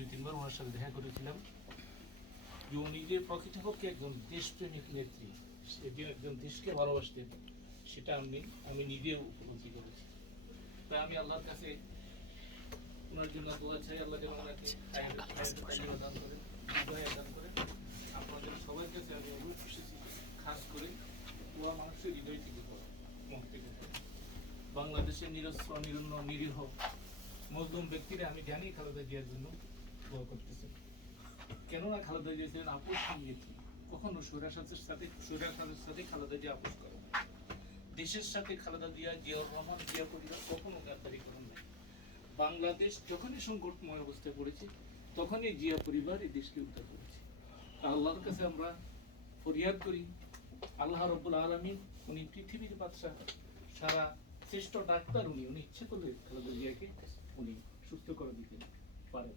দুই তিনবার ওনার সাথে দেখা করেছিলাম। যে উনি যে প্রকৃতপক্ষে একজন দেশপ্রেমিক নেত্রী। যে একজন দেশকে ভালোবাসতেন, সেটা আমি আমি নিজে উপলব্ধি করেছি। তাই আমি আল্লাহর কাছে ওনার জন্য দোয়া চাই, আল্লাহ যেন ওনাকে দান করেন করেন আপনাদের সবার কাছে আমি অনুরোধ এসেছি খাস করে ওয়া মানুষের হৃদয় থেকে করা। বাংলাদেশের নিরস্ত্র, নিরন্ন, নিরীহ মজলুম ব্যক্তিরা আমি জানি খালেদা জিয়ার জন্য। দোয়া করতেছেন কেননা খালেদা জিয়া আপোষ নেত্রী কখনো স্বৈরাচারের সাথে স্বৈরাচারের সাথে খালেদা জিয়া আপোষ করে দেশের সাথে খালেদা জিয়া, জিয়াউর রহমান জিয়া পরিবার কখনো গাদ্দারি করেন নাই। বাংলাদেশ যখনই সংকটময় অবস্থায় পড়েছে, তখনই জিয়া পরিবার এই দেশকে উদ্ধার করেছে। আল্লাহর কাছে আমরা ফরিয়াদ করি, আল্লাহ রব্বুল আলমী উনি পৃথিবীর বাদশাহ, সারা শ্রেষ্ঠ ডাক্তার উনি উনি ইচ্ছে করলে খালেদা জিয়াকে উনি সুস্থ করে দিতে পারেন।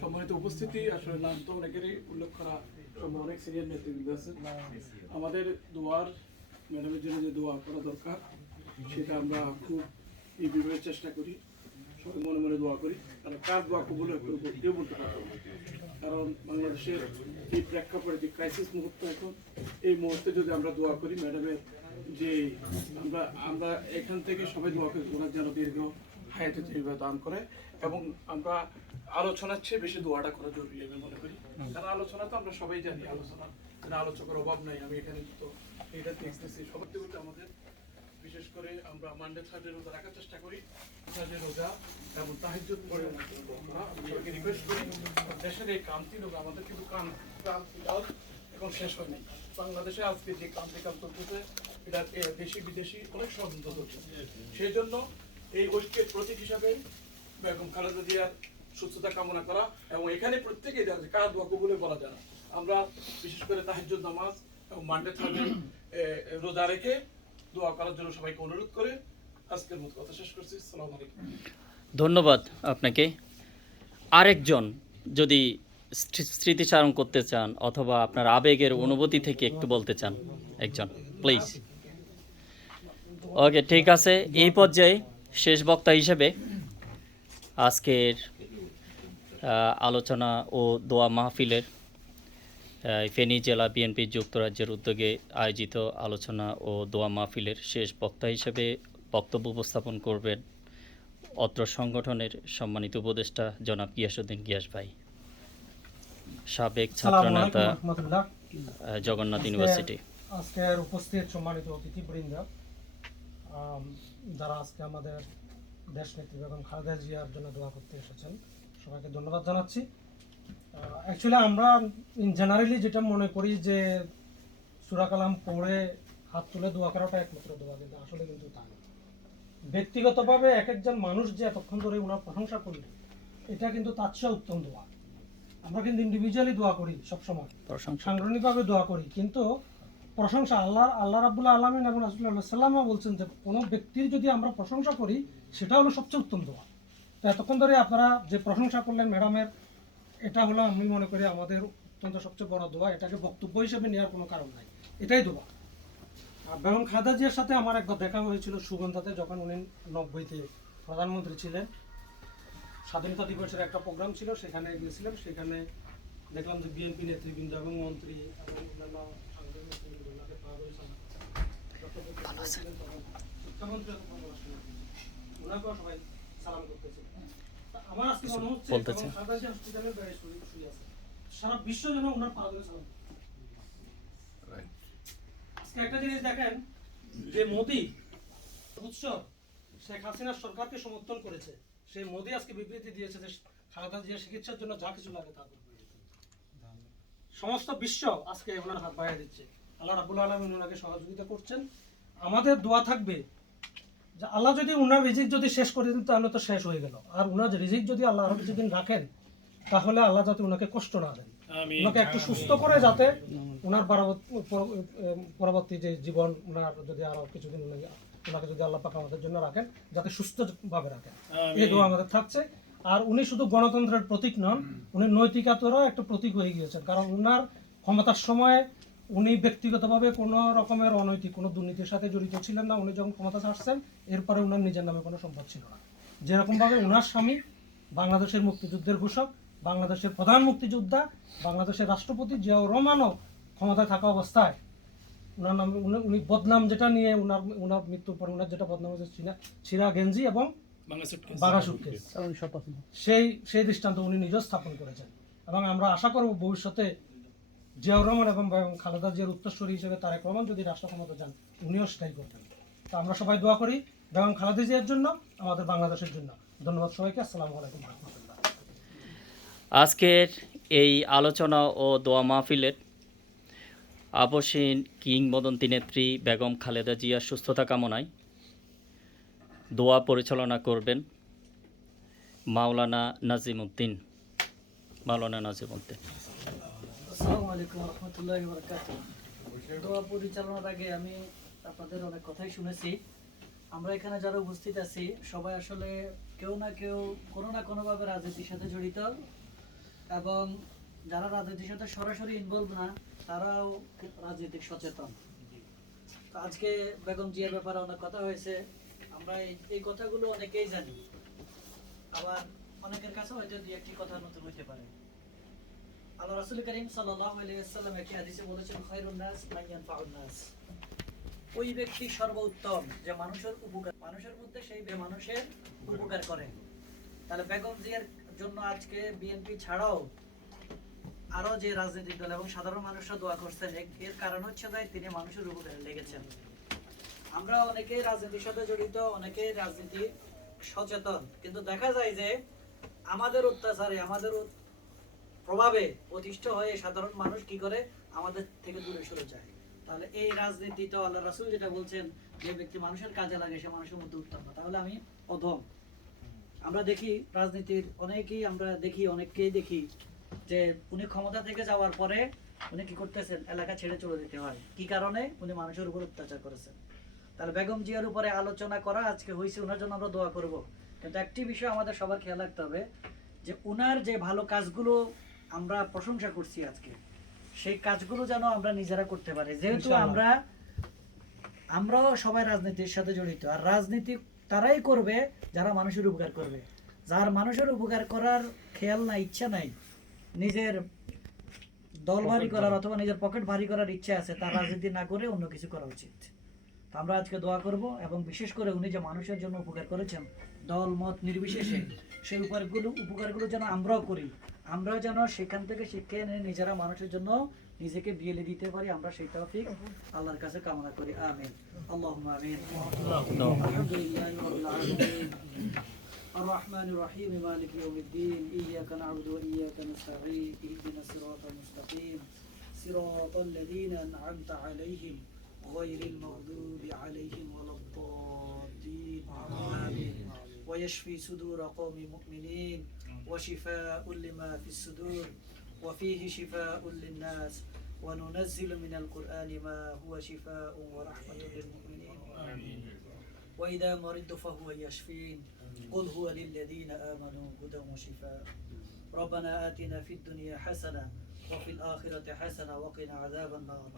সম্মানিত উপস্থিতি, আসলে নাম তো অনেকেরই উল্লেখ করা অনেক সিনিয়র নেতৃবৃন্দ আছে আমাদের দোয়ার, ম্যাডামের জন্য যে দোয়া করা দরকার, সেটা আমরা খুব এই বিভাগের চেষ্টা করি, সবাই মনে মনে দোয়া করি আর কার দোয়া কবুল কেউ বলতে পারব কারণ বাংলাদেশের এই প্রেক্ষাপটে যে ক্রাইসিস মুহূর্ত এখন, এই মুহূর্তে যদি আমরা দোয়া করি, ম্যাডামের যে আমরা আমরা এখান থেকে সবাই দোয়া করি, ওনার যেন দীর্ঘ হায়াতে তৈবা দান করে এবং আমরা আলোচনার চেয়ে বেশি দোয়াটা করা জরুরি আমি মনে করি। কারণ আলোচনা তো আমরা সবাই জানি আলোচনা আলোচকের অভাব নাই আমি এখানে তো এটা দেখতেছি সবার থেকে আমাদের বিশেষ করে আমরা মানডে থার্ডে রোজা রাখার চেষ্টা করি থার্ডে রোজা এবং তাহাজ্জুদ পড়ে আমরা রিকোয়েস্ট করি। দেশের এই ক্রান্তি রোগ আমাদের কিন্তু ক্রান- ক্রান্তিকাল এখন শেষ হয়নি। বাংলাদেশে আজকে যে ক্রান্তিকাল চলতেছে এটা দেশি বিদেশি অনেক ষড়যন্ত্র চলছে। সেই জন্য এই ঐক্যের প্রতীক হিসাবে বেগম খালেদা জিয়ার সুস্থতা কামনা করা এবং এখানে প্রত্যেকে যারা কার দোয়া কবুলে বলা যায় আমরা বিশেষ করে তাহাজ্জুদ নামাজ এবং মানডে থার্ডে রোজা রেখে দোয়া করার জন্য সবাইকে অনুরোধ করে আজকের মতো কথা শেষ করছি। সালাম আলাইকুম। ধন্যবাদ আপনাকে। আরেকজন যদি স্মৃ- স্মৃতিচারণ করতে চান অথবা আপনার আবেগের অনুভূতি থেকে একটু বলতে চান, একজন প্লিজ ওকে ঠিক আছে, এই পর্যায়ে শেষ বক্তা হিসেবে আজকের আলোচনা ও দোয়া মাহফিলের ফেনী জেলা বিএনপি যুক্তরাজ্যের উদ্যোগে আয়োজিত আলোচনা ও দোয়া মাহফিলের শেষ বক্তা হিসেবে বক্তব্য উপস্থাপন করবেন অত্র সংগঠনের সম্মানিত উপদেষ্টা জনাব গিয়াসুদ্দিন গিয়াস ভাই। সাবেক ছাত্রনেতা জগন্নাথ ইউনিভার্সিটি। আজকের উপস্থিত সম্মানিত অতিথিবৃন্দ যারা আজকে আমাদের দেশ নেত্রী বেগম খালেদা জিয়ার জন্য দোয়া করতে এসেছেন সবাইকে ধন্যবাদ জানাচ্ছি। অ্যাকচুয়ালি আমরা ইন জেনারেলি যেটা মনে করি যে সুরা কালাম পড়ে হাত তুলে দোয়া করাটা একমাত্র দোয়া কিন্তু আসলে কিন্তু তা না। ব্যক্তিগতভাবে এক একজন মানুষ যে এতক্ষণ ধরে ওনার প্রশংসা করলেন এটা কিন্তু তার চেয়ে উত্তম দোয়া। আমরা কিন্তু ইন্ডিভিজুয়ালি দোয়া করি সবসময়। সাংগঠনিকভাবে দোয়া করি কিন্তু প্রশংসা, আল্লাহ আল্লাহ রাবুল্লাহ আলমিন এবং রাসুল্লাহ সাল্লামও বলছেন যে কোনো ব্যক্তির যদি আমরা প্রশংসা করি, সেটা হলো সবচেয়ে উত্তম দোয়া। তো এতক্ষণ ধরে আপনারা যে প্রশংসা করলেন ম্যাডামের, এটা হলো আমি মনে করি আমাদের অত্যন্ত সবচেয়ে বড় দোয়া। এটাকে বক্তব্য হিসেবে নেওয়ার কোনো কারণ নাই। এটাই দোয়া। আর বেগম খালেদা জিয়ার সাথে আমার একবার দেখা হয়েছিল সুগন্ধাতে, যখন উনি নব্বইতে প্রধানমন্ত্রী ছিলেন। স্বাধীনতা দিবসের একটা প্রোগ্রাম ছিল, সেখানে গিয়েছিলাম। সেখানে দেখলাম যে বিএনপি নেতৃবৃন্দ এবং মন্ত্রী এবং অন্যান্য একটা জিনিস দেখেন যে শেখ সরকারকে সমর্থন করেছে। সেই মোদি আজকে বিবৃতি দিয়েছে যে খালেদা জিয়ার চিকিৎসার জন্য যা কিছু লাগে তা সমস্ত বিশ্ব আজকে ওনার হাত বাড়িয়ে দিচ্ছে। আল্লাহ রাবুল আলমিন ওনাকে সহযোগিতা করছেন। আমাদের দোয়া থাকবে যে আল্লাহ যদি ওনার রিজিক যদি শেষ করে দিন তাহলে তো শেষ হয়ে গেল। আর ওনার রিজিক যদি আল্লাহ আরও কিছুদিন রাখেন তাহলে আল্লাহ যাতে ওনাকে কষ্ট না দেন। ওনাকে একটু সুস্থ করে যাতে ওনার পরবর্তী যে জীবন ওনার যদি আরও কিছুদিন ওনাকে যদি আল্লাহ পাক আমাদের জন্য রাখেন যাতে সুস্থভাবে রাখেন। এই দোয়া আমাদের থাকছে। আর উনি শুধু গণতন্ত্রের প্রতীক নন উনি নৈতিকতারও একটা প্রতীক হয়ে গিয়েছেন। কারণ ওনার ক্ষমতার সময়ে উনি ব্যক্তিগতভাবে কোনো রকমের অনৈতিক কোনো দুর্নীতির সাথে জড়িত ছিলেন না। উনি যখন ক্ষমতা ছাড়ছেন এরপরে ওনার নিজের নামে কোনো সম্পদ ছিল না। যেরকমভাবে ওনার স্বামী বাংলাদেশের মুক্তিযুদ্ধের ঘোষক বাংলাদেশের প্রধান মুক্তিযোদ্ধা বাংলাদেশের রাষ্ট্রপতি জিয়াউর রহমানও ক্ষমতায় থাকা অবস্থায় ওনার নাম উনি- উনি বদনাম যেটা নিয়ে ওনার ওনার মৃত্যুর পর ওনার যেটা বদনাম হয়েছে চিনা ছিরা গেঞ্জি এবং সেই সেই দৃষ্টান্ত উনি নিজেও স্থাপন করেছেন। এবং আমরা আশা করব ভবিষ্যতে জিয়াউর রহমান এবং খালেদা জিয়ার উত্তরস্বরী হিসেবে তারেক রহমান যদি রাষ্ট্র ক্ষমতা যান, উনিও সেটাই করতেন। তো আমরা সবাই দোয়া করি বেগম খালেদা জিয়ার জন্য, আমাদের বাংলাদেশের জন্য। ধন্যবাদ সবাইকে, আসসালামু আলাইকুম আজকের এই আলোচনা ও দোয়া মাহফিলের আবসীন কিংবদন্তি নেত্রী বেগম খালেদা জিয়ার সুস্থতা কামনায় দোয়া পরিচালনা করবেন মাওলানা নাজিম উদ্দিন মাওলানা নাজিম উদ্দিন আলাইকুম রহমতুল্লাহি বারাকাতুহু দোয়া পরিচালনার আগে আমি আপনাদের অনেক কথাই শুনেছি। আমরা এখানে যারা উপস্থিত আছি, সবাই আসলে কেউ না কেউ, কোনো না কোনোভাবে রাজনীতির সাথে জড়িত। এবং যারা রাজনীতির সাথে সরাসরি ইনভলভ না, তারাও রাজনৈতিক সচেতন। আজকে বেগম জিয়ার ব্যাপারে অনেক কথা হয়েছে। আমরা এই- কথাগুলো অনেকেই জানি। আবার অনেকের কাছে হয়তো দুই একটি কথা নতুন হইতে পারে। আল্লাহ রাসূল করিম ওয়াসাল্লাম একটি হাদিসে বলেছেন ওই ব্যক্তি সর্বোত্তম যে মানুষের উপকার, মানুষের মধ্যে সেই মানুষের উপকার করে। তাহলে বেগম জিয়ার জন্য আজকে বিএনপি ছাড়াও যে রাজনৈতিক দল এবং সাধারণ মানুষরা দোয়া করছেন, এর কারণ হচ্ছে ভাই তিনি মানুষের উপকারে লেগেছেন। আমরা অনেকেই রাজনীতির সাথে জড়িত, অনেকেই রাজনীতি সচেতন, কিন্তু দেখা যায় যে আমাদের অত্যাচারে, আমাদের প্রভাবে প্রতিষ্ঠ হয়ে সাধারণ মানুষ কি করে? আমাদের থেকে দূরে সরে যায়। তাহলে এই রাজনীতি তো আল্লাহ রাসুল যেটা বলছেন, যে ব্যক্তি মানুষের কাজে লাগে, সে মানুষের মধ্যে উত্তম না তাহলে আমি অধম। আমরা দেখি রাজনীতির, অনেকেই আমরা দেখি, অনেককেই দেখি যে উনি ক্ষমতা থেকে যাওয়ার পরে উনি কি করতেছেন? এলাকা ছেড়ে চলে যেতে হয়। কি কারণে? উনি মানুষের উপর অত্যাচার করেছেন। তাহলে বেগম জিয়ার উপরে আলোচনা করা আজকে হয়েছে ওনার জন্য আমরা দোয়া করব। কিন্তু একটি বিষয় আমাদের সবার খেয়াল রাখতে হবে, যে ওনার যে ভালো কাজগুলো আমরা প্রশংসা করছি আজকে। সেই কাজগুলো যেন আমরা নিজেরা করতে পারি। যেহেতু আমরা আমরাও সবাই রাজনীতির সাথে জড়িত। আর রাজনীতি তারাই করবে যারা মানুষের উপকার করবে। যার মানুষের উপকার করার খেয়াল নাই ইচ্ছা নাই নিজের দল ভারী করার অথবা নিজের পকেট ভারী করার ইচ্ছা আছে তার রাজনীতি না করে অন্য কিছু করা উচিত। আমরা আজকে দোয়া করব এবং বিশেষ করে উনি যে মানুষের জন্য উপকার করেছেন দল মত নির্বিশেষে সেই উপকারগুলো উপকারগুলো যেন আমরাও করি আমরাও যেন সেখান থেকে শিক্ষা এনে নিজেরা মানুষের জন্য নিজেকে বিয়েলে দিতে পারি আমরা সেই তৌফিক আল্লাহর কাছে কামনা করি আমিন আল্লাহুম্মা আমিন আলহামদুলিল্লাহি রাব্বিল আলামিন الرحمن الرحيم مالك يوم الدين إياك نعبد وإياك نستعين اهدنا الصراط المستقيم صراط الذين أنعمت عليهم غير المغضوب عليهم ولا الضالين. آمين. ويشفي صدور قوم مؤمنين وشفاء لما في الصدور. وفيه شفاء للناس. وننزل من القرآن ما هو شفاء ورحمة للمؤمنين. وإذا مرضت فهو يشفين. قل هو للذين آمنوا هدى وشفاء. ربنا آتنا في الدنيا حسنة وفي الآخرة حسنة وقنا عذاب النار.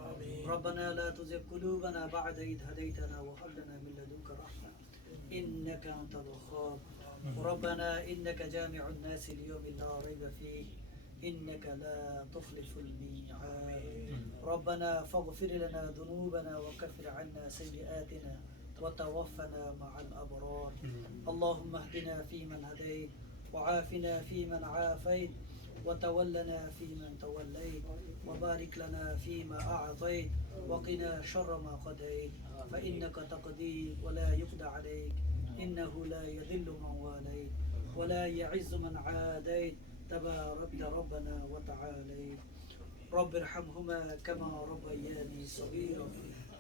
ربنا لا تزغ قلوبنا بعد إذ هديتنا وهب لنا من لدنك رحمة. إنك أنت الوهاب. ربنا إنك جامع الناس ليوم لا ريب فيه. إنك لا تخلف الميعاد. ربنا فاغفر لنا ذنوبنا وكفر عنا سيئاتنا وتوفنا مع الأبرار. اللهم اهدنا فيمن هديت وعافنا فيمن عافيت وتولنا فيمن توليت وبارك لنا فيما أعطيت وقنا شر ما قضيت. فإنك تقضي ولا يقضى عليك إنه لا يذل من واليت ولا يعز من عاديت. تباركت ربنا وتعاليت. رب ارحمهما كما ربياني صغيرا.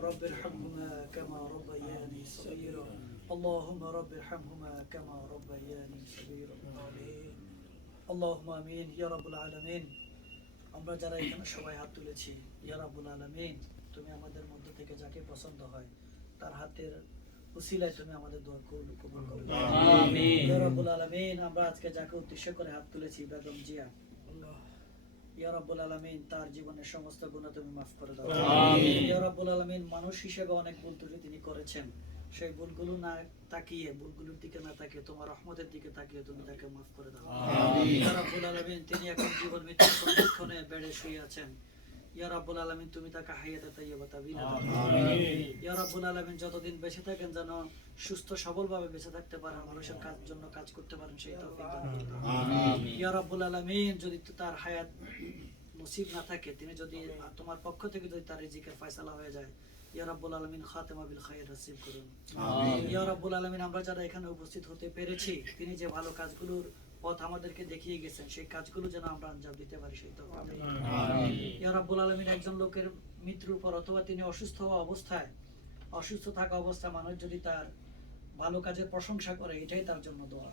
رب ارحمهما كما ربياني صغيرا. اللهم رب ارحمهما كما ربياني صغيرا আল্লাহুম্মা আমিন ইয়া রাব্বুল আলামিন আমরা যারা এখানে সবাই হাত তুলেছি ইয়া রাব্বুল আলামিন তুমি আমাদের মধ্য থেকে যাকে পছন্দ হয় তার হাতের উসিলায় তুমি আমাদের দোয়া কবুল কবুল করো আমিন। ইয়া রাব্বুল আলামিন আমরা আজকে যাকে উদ্দেশ্য করে হাত তুলেছি বেগম জিয়া ইয়া রাব্বুল আলামিন তার জীবনের সমস্ত গুনাহ তুমি মাফ করে দাও আমিন। ইয়া রাব্বুল আলামিন মানুষ হিসেবে অনেক ভুল ত্রুটি তিনি করেছেন সেই ভুলগুলো না তাকিয়ে ভুলগুলোর দিকে না তাকিয়ে তোমার রহমতের দিকে তাকিয়ে তুমি তাকে মাফ করে দাও। রাব্বুল আলামিন তিনি এখন জীবন মৃত্যুর সন্ধিক্ষণে বেড়ে শুয়ে আছেন। ইয়া রাব্বুল আলামিন তুমি তাকে তাইয়্যিবা তাবিনা দাও ইয়া রাব্বুল আলামিন যতদিন বেঁচে থাকেন যেন সুস্থ সবলভাবে বেঁচে থাকতে পারেন মানুষের কাজ জন্য কাজ করতে পারেন সেই তৌফিক দান ইয়া রাব্বুল আলামিন যদি তার হায়াত নসিব না থাকে তিনি যদি তোমার পক্ষ থেকে যদি তার রিজিকের ফয়সালা হয়ে যায় ইয়া রাব্বুল আলামিন খাতেমা বিল খায়ের নসিব করুন। ইয়া রাব্বুল আলামিন আমরা যারা এখানে উপস্থিত হতে পেরেছি তিনি যে ভালো কাজগুলোর পথ আমাদেরকে দেখিয়ে গেছেন সেই কাজগুলো যেন আমরা আঞ্জাম দিতে পারি সেই তো ইয়া রাব্বুল আলামিন একজন লোকের মৃত্যুর পর অথবা তিনি অসুস্থ হওয়া অবস্থায় অসুস্থ থাকা অবস্থায় মানুষ যদি তার ভালো কাজের প্রশংসা করে এটাই তার জন্য দোয়া।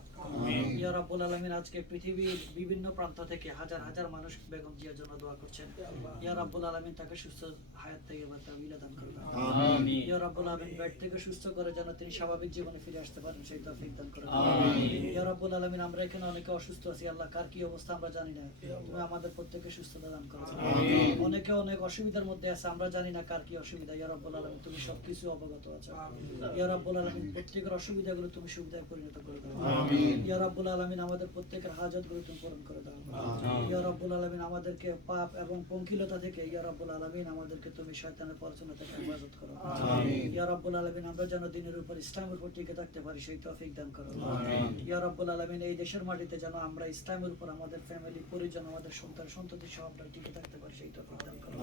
ইয়া রাব্বুল আলামিন আজকে পৃথিবীর বিভিন্ন প্রান্ত থেকে হাজার হাজার মানুষ বেগম জিয়ার জন্য দোয়া করছেন। ইয়া রাব্বুল আলামিন তাকে সুস্থ হায়াত থেকে তাবিলা দান করে দাও আমিন। ইয়া রাব্বুল আলামিন থেকে সুস্থ করে যেন তিনি স্বাভাবিক জীবনে ফিরে আসতে পারেন সেই তৌফিক দান করে দাও আমিন। ইয়া রাব্বুল আলামিন আমরা এখানে অনেকে অসুস্থ আছি আল্লাহ কার কি অবস্থা আমরা জানি না। তুমি আমাদের প্রত্যেককে সুস্থতা দান করো। অনেকে অনেক অসুবিধার মধ্যে আছে আমরা জানি না কার কি অসুবিধা। ইয়া রাব্বুল আলামিন তুমি সবকিছু অবগত আছো। ইয়া রাব্বুল আলামিন প্রত্যেকের অসুবিধাগুলো তুমি সুবিধায় পরিণত করে দাও। ইয়া রাব্বুল আলামিন আমাদের প্রত্যেকের হাজতগুলো তুমি পূরণ করে দাও। ইয়া রাব্বুল আলামিন আমাদেরকে পাপ এবং পঙ্কিলতা থেকে ইয়া রাব্বুল আলামিন আমাদেরকে তুমি শয়তানের পরচনা থেকে হেফাজত করো। ইয়া রাব্বুল আলামিন আমরা যেন দিনের উপর ইসলামের উপর টিকে থাকতে পারি সেই তৌফিক দান করো। ইয়া রাব্বুল আলামিন এই দেশের মাটিতে যেন আমরা ইসলামের উপর আমাদের ফ্যামিলি পরিজন আমাদের সন্তান সন্ততি সহ আমরা টিকে থাকতে পারি সেই তৌফিক দান করো।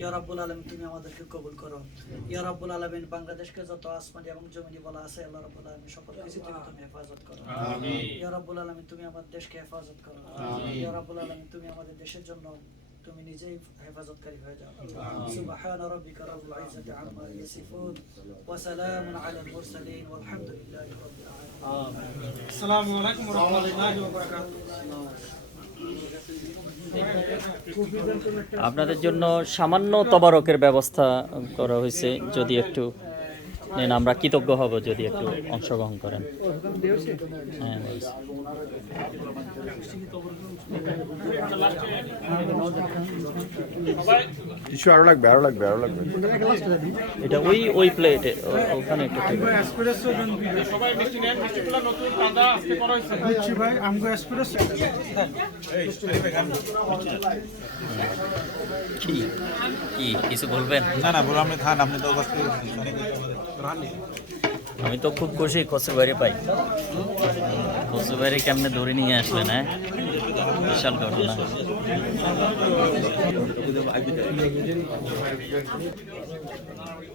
ইয়া রাব্বুল আলামিন তুমি আমাদেরকে কবুল করো। ইয়া রাব্বুল আলামিন বাংলাদেশকে যত আসমানি এবং জমিনি বলা আছে আল্লাহ রাব্বুল আলামিন সকল কিছু থেকে তুমি হেফাজত করো। ইয়া রাব্বুল আলামিন তুমি আমাদের দেশকে হেফাজত করো। ইয়া রাব্বুল আলামিন তুমি আমাদের দেশের জন্য তুমি নিজেই হেফাজতকারী হয়ে যাও। সুবহান রাব্বিকা রাব্বিল ইজ্জাতি আম্মা ইয়াসিফুন। ওয়া সালামুন আলাল মুরসালিন। ওয়ালহামদুলিল্লাহি রাব্বিল আলামিন। আসসালামু আলাইকুম ওয়া রাহমাতুল্লাহি ওয়া বারাকাতুহু আপনাদের জন্য সামান্য তবারকের ব্যবস্থা করা হয়েছে যদি একটু নেন আমরা কৃতজ্ঞ হব যদি একটু অংশগ্রহণ করেন। হ্যাঁ আরও লাগবে আরও লাগবে আরও লাগবে। এটা ওই ওই প্লেটে ওখানে একটু ঠিক সবাই মিষ্টি নেন মিষ্টিগুলো নতুন কাঁদা আজকে করা হয়েছে ভাই আমগো কি কি কিছু বলবেন? না না বলো আপনি খান আপনি তো আমি তো খুব খুশি কচুবাড়ি পাই। কচুবাড়ি কেমনে ধরে নিয়ে আসলেন হ্যাঁ? বিশাল ঘটনা।